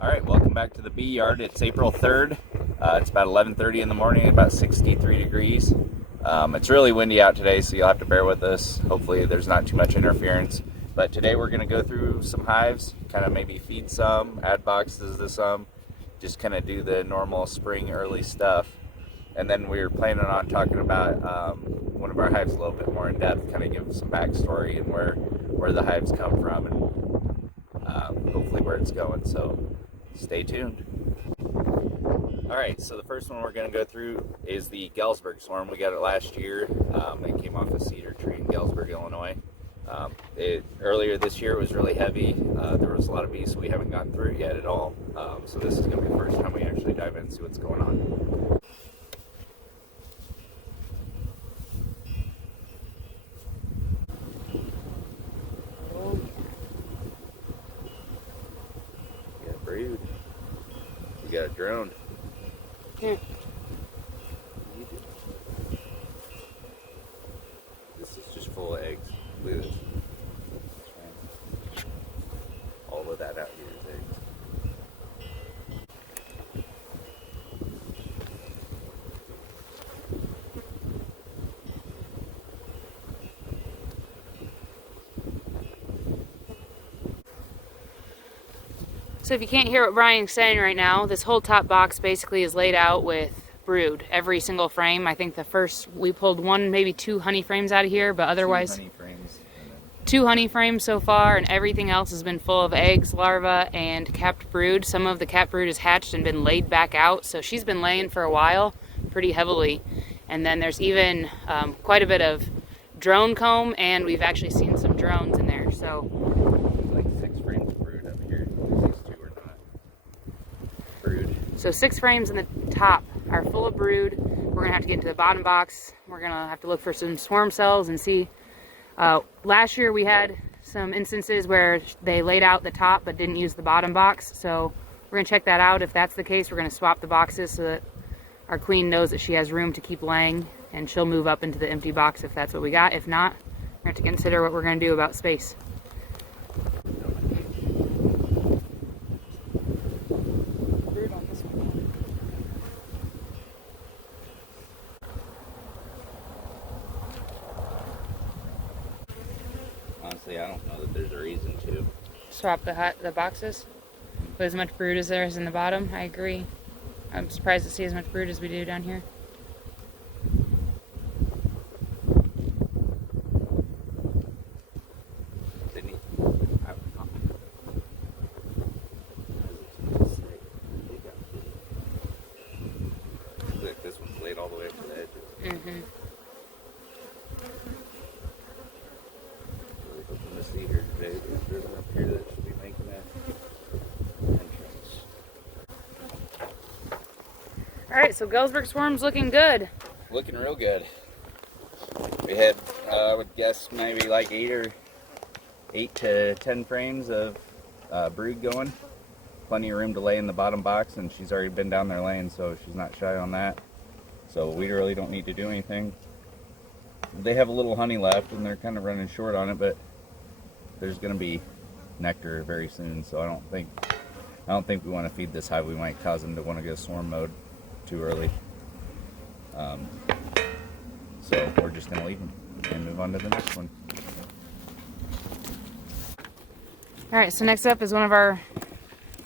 Alright, welcome back to the bee yard. It's April 3rd. It's about 11:30 in the morning, about 63 degrees. It's really windy out today, so you'll have to bear with us. Hopefully there's not too much interference. But today we're going to go through some hives, kind of maybe feed some, add boxes to some, just kind of do the normal spring early stuff. And then we're planning on talking about one of our hives a little bit more in depth, kind of give some backstory and where the hives come from and hopefully where it's going. So stay tuned. Alright, so the first one we're going to go through is the Galesburg swarm. We got it last year. It came off a cedar tree in Galesburg, Illinois. Earlier this year it was really heavy. There was a lot of bees, so we haven't gotten through it yet at all. So this is going to be the first time we actually dive in and see what's going on. You got a brood. You got a drone. Here. This is just full of eggs. Look at this. All of that out here is eggs. So if you can't hear what Brian's saying right now, this whole top box basically is laid out with brood. Every single frame. I think the first, we pulled one, maybe two honey frames out of here, but otherwise two honey frames so far, and everything else has been full of eggs, larvae, and capped brood. Some of the capped brood is hatched and been laid back out, so she's been laying for a while pretty heavily. And then there's even quite a bit of drone comb, and we've actually seen some drones in there. So like 6 frames of brood up here. These 2 are not brood. So 6 frames in the top are full of brood. We're gonna have to get into the bottom box. We're gonna have to look for some swarm cells and see. Last year we had some instances where they laid out the top but didn't use the bottom box. So we're gonna check that out. If that's the case, we're gonna swap the boxes so that our queen knows that she has room to keep laying, and she'll move up into the empty box if that's what we got. If not, we're gonna have to consider what we're gonna do about space. Honestly, I don't know that there's a reason to. Swap the boxes? Put as much brood as there is in the bottom? I agree. I'm surprised to see as much brood as we do down here. Look, this one's laid all the way up to the edges. Mm-hmm. Really hoping to see her today. There's one up here that should be making an entrance. Alright, so Galesburg swarm's looking good. Looking real good. We had, I would guess, maybe like 8 to 10 frames of brood going. Plenty of room to lay in the bottom box, and she's already been down there laying, so she's not shy on that. So we really don't need to do anything. They have a little honey left, and they're kind of running short on it, but there's going to be nectar very soon. So I don't think we want to feed this hive. We might cause them to want to go swarm mode too early. So we're just going to leave them and move on to the next one. Alright, so next up is one of our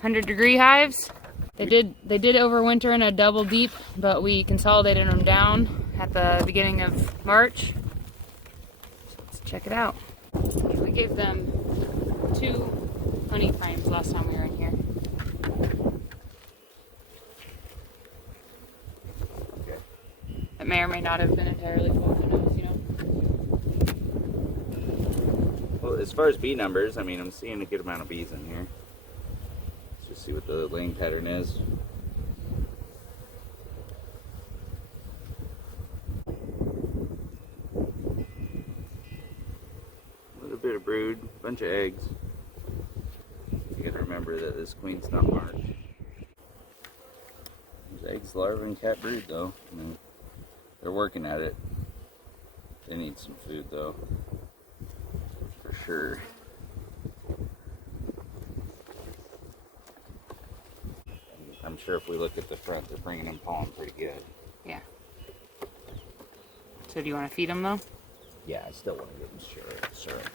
100-degree hives. They did overwinter in a double deep, but we consolidated them down at the beginning of March. Let's check it out. We gave them 2 honey frames last time we were in here. Okay. It may or may not have been entirely full, who knows, you know? Well, as far as bee numbers, I mean, I'm seeing a good amount of bees in here. Let's just see what the laying pattern is. A little bit of brood, bunch of eggs. You gotta remember that this queen's not marked. There's eggs, larvae, and cat brood though. I mean, they're working at it. They need some food though, for sure. I'm sure if we look at the front, they're bringing in pollen pretty good. Yeah. So do you want to feed them though? Yeah, I still want to give them syrup.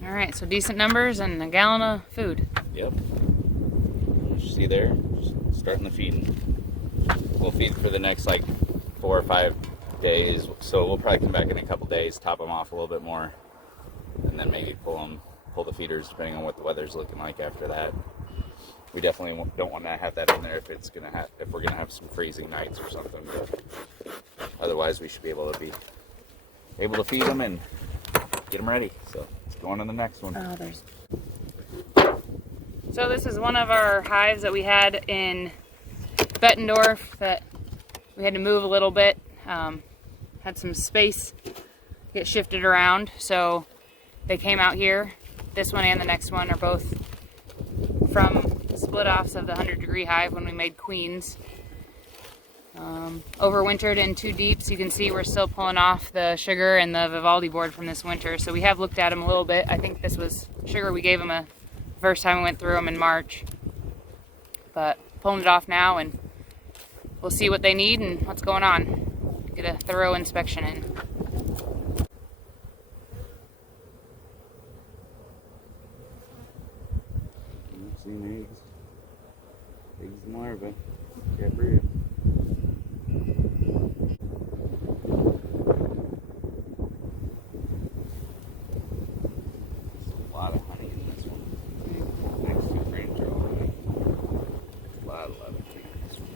All right, so decent numbers and a gallon of food. Yep. You see there, starting the feeding. We'll feed for the next like 4 or 5 days, so we'll probably come back in a couple days, top them off a little bit more, and then maybe pull the feeders depending on what the weather's looking like after that. We definitely don't want to have that in there if we're gonna have some freezing nights or something. But otherwise, we should be able to feed them and get them ready. So let's go on to the next one. Oh, there's. So this is one of our hives that we had in Bettendorf that we had to move a little bit. Had some space get shifted around, so they came out here. This one and the next one are both from split-offs of the 100-degree hive when we made queens. Overwintered in 2 deeps. You can see we're still pulling off the sugar and the Vivaldi board from this winter, so we have looked at them a little bit. I think this was sugar we gave them the first time we went through them in March, but pulling it off now, and we'll see what they need and what's going on. Get a thorough inspection in. I've seen eggs and larvae. Get brood. There's a lot of honey in this one. Next 2 frames are all honey. A lot of honey in this one.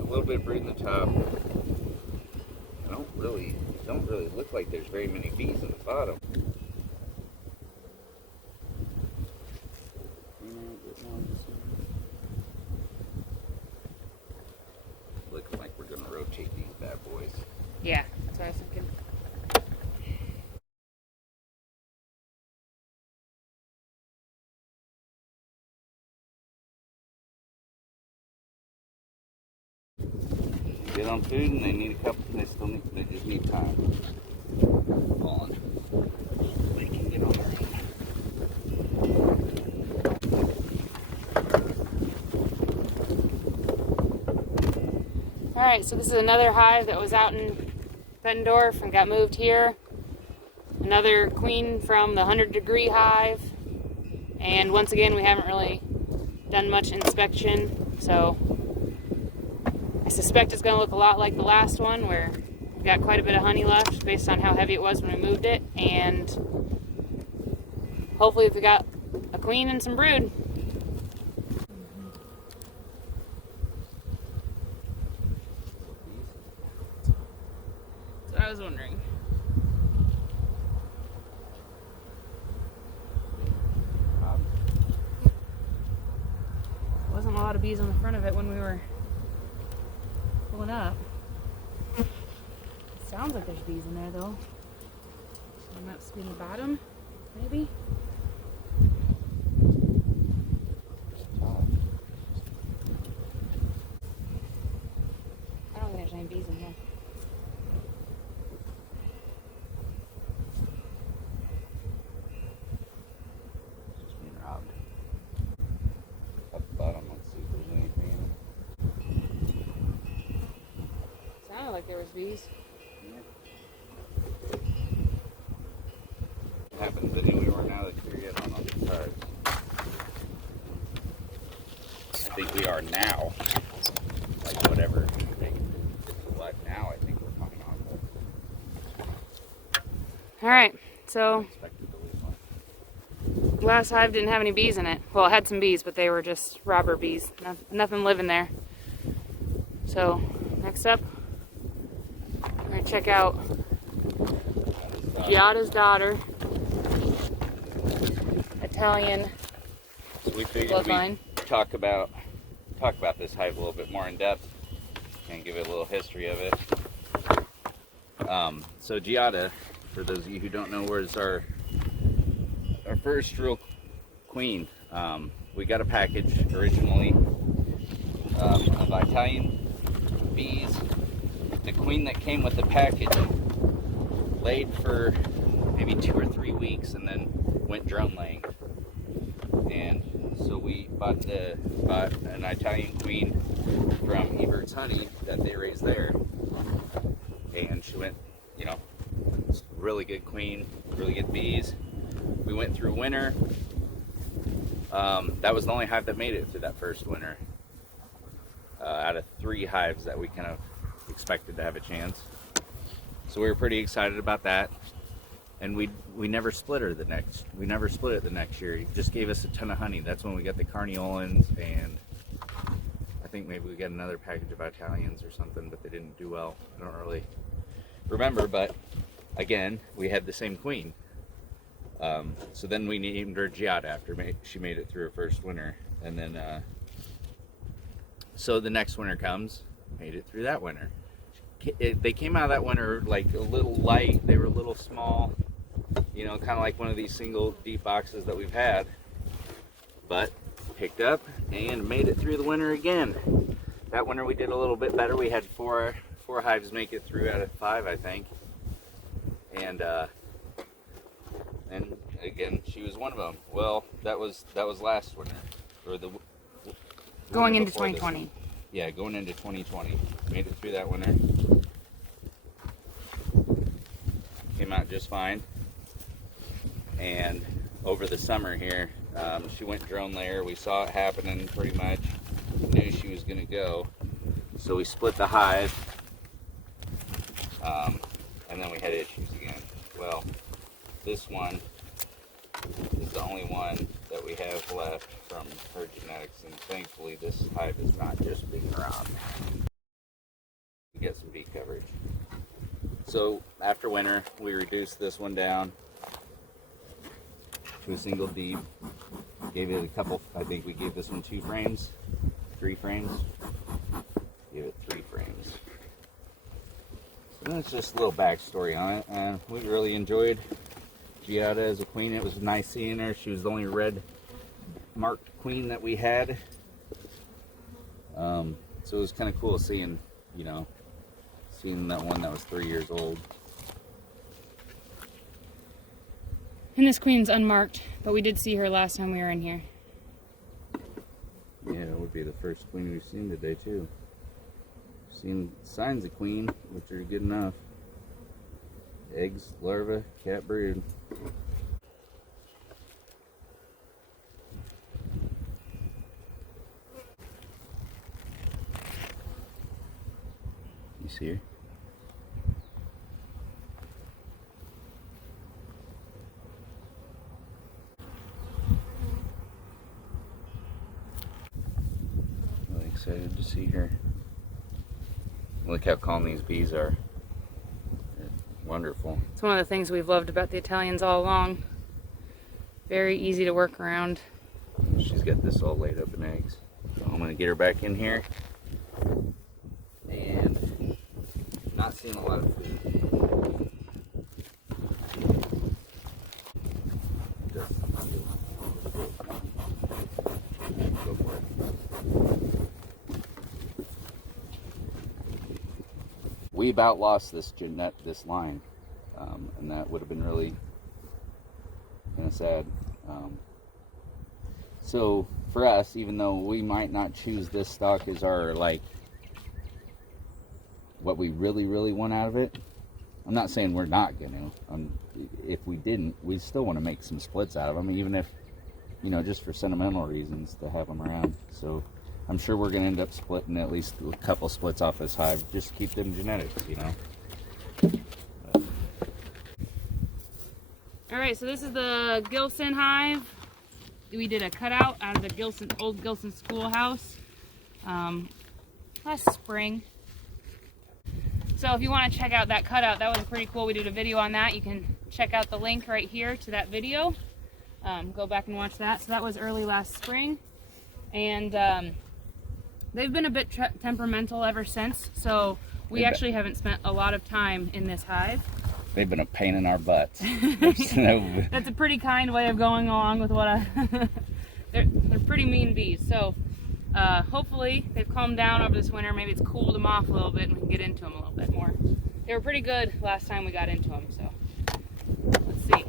A little bit of brood in the top. Don't really look like there's very many bees in the bottom. Looking like we're gonna rotate these bad boys. Yeah, that's what I was thinking. Get on food, and they need a couple. They just need time. On. They can get on their own. All right, so this is another hive that was out in Bettendorf and got moved here. Another queen from the 100-degree hive. And once again, we haven't really done much inspection, so I suspect it's going to look a lot like the last one, where we've got quite a bit of honey left based on how heavy it was when we moved it, and hopefully we got a queen and some brood. That's what I was wondering. Wasn't a lot of bees on the front of it when we were pulling up. Sounds like there's bees in there though. It must be in the bottom, maybe. I don't think there's any bees in here. Just being robbed. At the bottom, let's see if there's anything in it. Sounded like there was bees. Happens anywhere now that you're yet on these cards. I think we are now. Like whatever they what now, I think we're coming on. All right, so Expected to lose one. last hive didn't have any bees in it. Well, it had some bees, but they were just robber bees. Nothing living there. So next up, we're gonna check out Giada's daughter, Italian So we figured bloodline. we'd talk about this hive a little bit more in depth and give it a little history of it. So Giada, for those of you who don't know, was our first real queen. We got a package originally of Italian bees. The queen that came with the package laid for maybe 2 or 3 weeks and then went drone laying. And so we bought an Italian queen from Evert's Honey that they raised there. And she went, you know, really good queen, really good bees. We went through winter. That was the only hive that made it through that first winter. Out of 3 hives that we kind of expected to have a chance. So we were pretty excited about that. And we never split it the next year. He just gave us a ton of honey. That's when we got the Carniolans, and I think maybe we got another package of Italians or something, but they didn't do well. I don't really remember, but again, we had the same queen. So then we named her Giada after she made it through her first winter. And then, so the next winter comes, made it through that winter. They came out of that winter like a little light. They were a little small, you know, kind of like one of these single deep boxes that we've had, but picked up and made it through the winter again. That winter we did a little bit better. We had four hives make it through out of 5, I think. And again, she was one of them. Well, that was last winter, or the going into 2020. Yeah, going into 2020. Made it through that winter. Came out just fine. And over the summer here, she went drone layer. We saw it happening pretty much. Knew she was going to go. So we split the hive. And then we had issues again. Well, this one is the only one that we have left from her genetics, and thankfully this hive is not just being around. We get some bee coverage. So after winter, we reduced this one down to a single deep. Gave it a couple, I think we gave this one 2 frames, 3 frames. Gave it 3 frames. So that's just a little backstory on it. We really enjoyed Giada as a queen. It was nice seeing her. She was the only red marked queen that we had. So it was kind of cool seeing, you know, seeing that one that was 3 years old. And this queen's unmarked, but we did see her last time we were in here. Yeah, it would be the first queen we've seen today too. Seen signs of queen, which are good enough. Eggs, larvae, cat brood. You see her? Really excited to see her. Look how calm these bees are. They're wonderful. It's one of the things we've loved about the Italians all along. Very easy to work around. She's got this all laid up in eggs. So I'm gonna get her back in here. And not seeing a lot of food. Go for it. We about lost this line, and that would have been really kind of sad. So for us, even though we might not choose this stock as our, like, what we really want out of it, I'm not saying we're not gonna. If we didn't, we still want to make some splits out of them, even if, you know, just for sentimental reasons to have them around. So I'm sure we're going to end up splitting at least a couple splits off this hive, just to keep them genetics, you know. All right, so this is the Gilson hive. We did a cutout out of the old Gilson schoolhouse last spring. So if you want to check out that cutout, that was pretty cool. We did a video on that. You can check out the link right here to that video. Go back and watch that. So that was early last spring. And they've been a bit temperamental ever since. So We actually haven't spent a lot of time in this hive. They've been a pain in our butts. That's a pretty kind way of going along with what I... they're pretty mean bees. So hopefully they've calmed down over this winter. Maybe it's cooled them off a little bit and we can get into them a little bit more. They were pretty good last time we got into them, so let's see.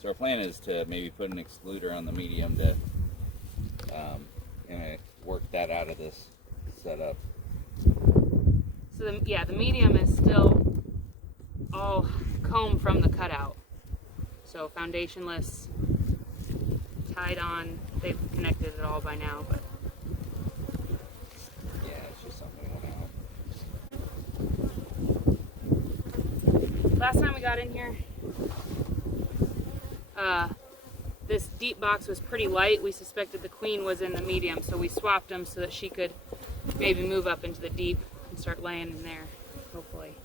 So our plan is to maybe put an excluder on the medium to work that out of this setup. So the medium is still all comb from the cutout. So foundationless, tied on. They've connected it all by now, but yeah, it's just something we went out. last time we got in here, this deep box was pretty light. We suspected the queen was in the medium, so we swapped them so that she could maybe move up into the deep and start laying in there, hopefully.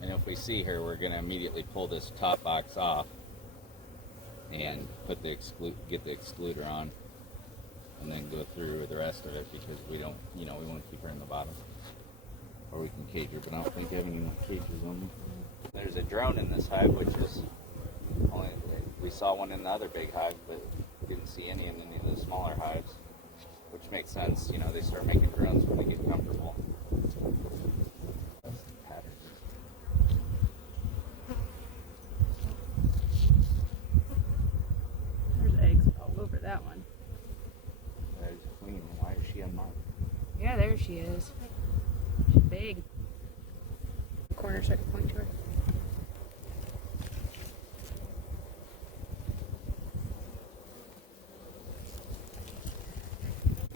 And if we see her, we're going to immediately pull this top box off and put the get the excluder on, and then go through with the rest of it, because we don't, we want to keep her in the bottom, or we can cage her, but I don't think I have any more cages on them. There's a drone in this hive, which is only, we saw one in the other big hive, but didn't see any in any of the smaller hives, which makes sense. They start making drones when they get comfortable. There's eggs all over that one. There's a queen. Why is she unmarked? Yeah, there she is. She's big. Corner so I can point to her.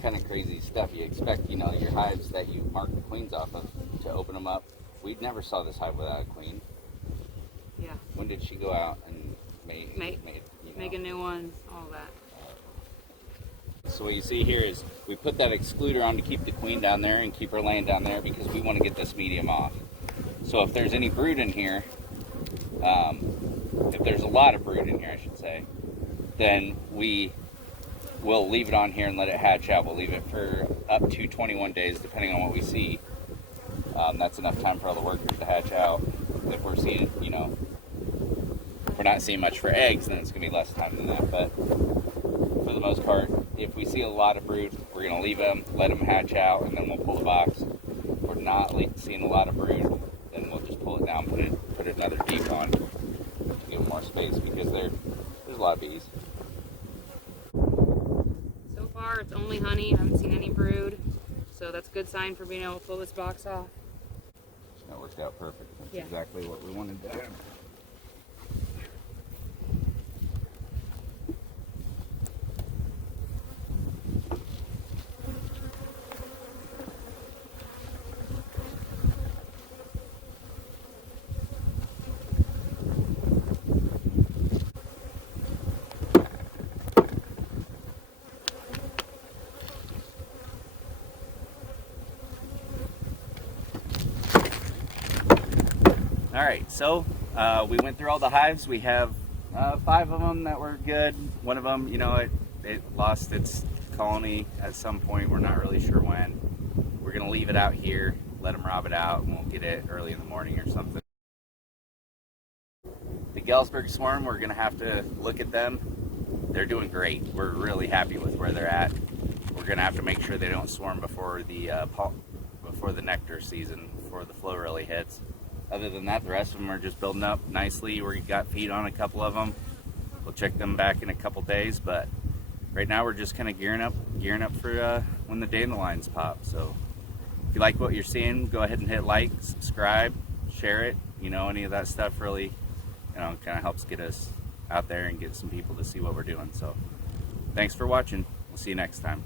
Kind of crazy stuff. You expect, your hives that you mark the queens off of to open them up. We never saw this hive without a queen. Yeah. When did she go out and make a new one, all that. So what you see here is we put that excluder on to keep the queen down there and keep her laying down there, because we want to get this medium off. So if there's any brood in here, if there's a lot of brood in here, I should say, then we'll leave it on here and let it hatch out. We'll leave it for up to 21 days, depending on what we see. That's enough time for all the workers to hatch out. If we're seeing, if we're not seeing much for eggs, then it's going to be less time than that. But for the most part, if we see a lot of brood, we're going to leave them, let them hatch out, and then we'll pull the box. If we're not seeing a lot of brood, then we'll just pull it down, put another deep on to give them more space, because there's a lot of bees. So far, it's only honey. I haven't seen any brood, so that's a good sign for being able to pull this box off. That worked out perfect. That's yeah. Exactly what we wanted to do. All right, so we went through all the hives. We have 5 of them that were good. One of them, it lost its colony at some point. We're not really sure when. We're gonna leave it out here, let them rob it out, and we'll get it early in the morning or something. The Galesburg swarm, we're gonna have to look at them. They're doing great. We're really happy with where they're at. We're gonna have to make sure they don't swarm before the nectar season, before the flow really hits. Other than that, the rest of them are just building up nicely. We got feed on a couple of them. We'll check them back in a couple days, but right now we're just kind of gearing up for when the dandelions pop. So if you like what you're seeing, go ahead and hit like, subscribe, share it. Any of that stuff really, kind of helps get us out there and get some people to see what we're doing. So thanks for watching. We'll see you next time.